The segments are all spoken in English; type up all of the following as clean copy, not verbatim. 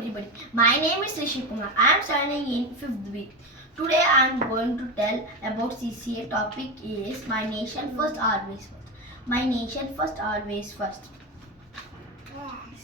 everybody. My name is Rishi Kumar. I am studying in 5th week. Today I am going to tell about CCA. Topic is My Nation First Always First. My nation first always first.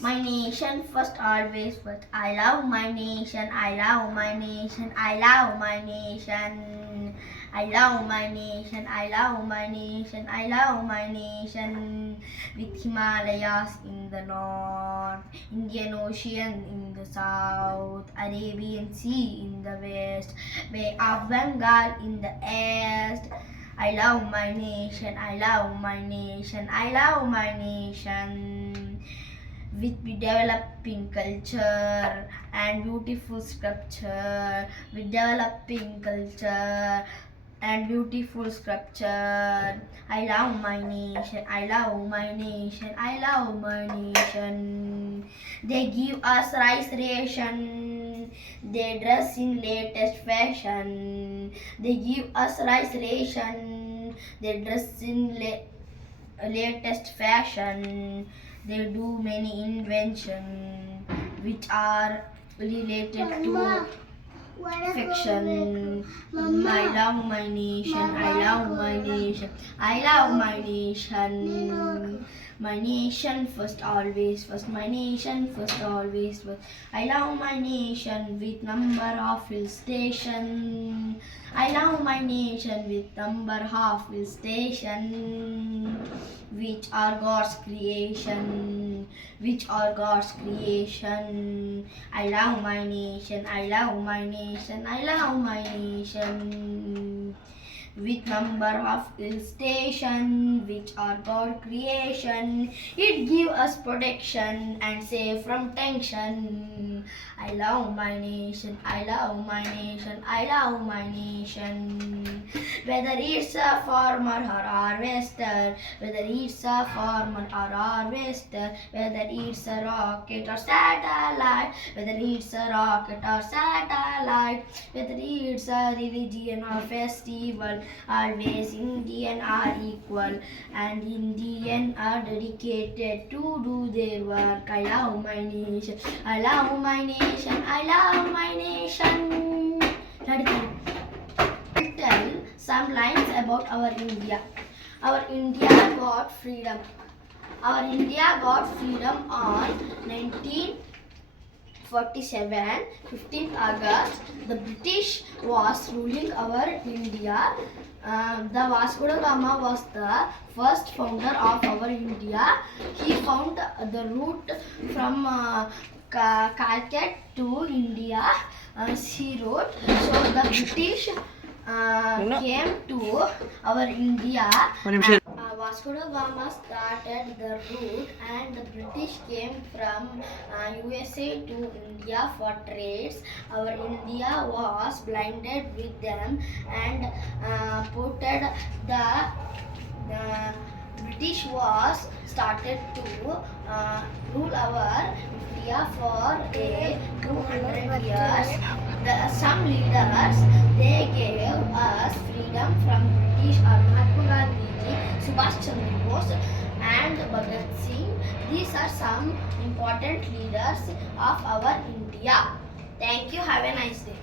My nation first always first. I love my nation. I love my nation. I love my nation. I love my nation. I love my nation. I love my nation. With Himalayas in the north, Indian Ocean in the south, Arabian Sea in the west, Bay of Bengal in the east. I love my nation. I love my nation. I love my nation. With developing culture and beautiful sculpture, with developing culture and beautiful sculpture. I love my nation, I love my nation, I love my nation. They give us rice ration, they dress in latest fashion. They give us rice ration, they dress in latest fashion. They do many inventions which are related to fiction. I love my nation, I love my nation, I love my nation. My nation first always first, my nation first always first. I love my nation with number of hill station. I love my nation with number of hill station, which are God's creation, which are God's creation. I love my nation, I love my nation, I love my nation. With number of hill station, which are God creation, it give us protection and save from tension. I love my nation, I love my nation, I love my nation. Whether it's a farmer or harvester, whether it's a farmer or harvester, whether it's a rocket or satellite, whether it's a rocket or satellite, whether it's a religion or festival, always Indian are equal and Indian are dedicated to do their work. I love my nation, I love my nation, I love my nation. I'll tell some lines about our India. Our India got freedom. Our India got freedom on 1947, 15th August. The British was ruling our India. The Vasco da Gama was the first founder of our India. He found the route from Calcutta to India. Sea road. So the British came to our India. Vasco da Gama started the route and the British came from USA to India for trades. Our India was blinded with them and ported the British was started to rule our India for a 200 years. Some leaders, they gave us freedom from British are Mahatma Gandhi, Subhash Chandra Bose and Bhagat Singh. These are some important leaders of our India. Thank you. Have a nice day.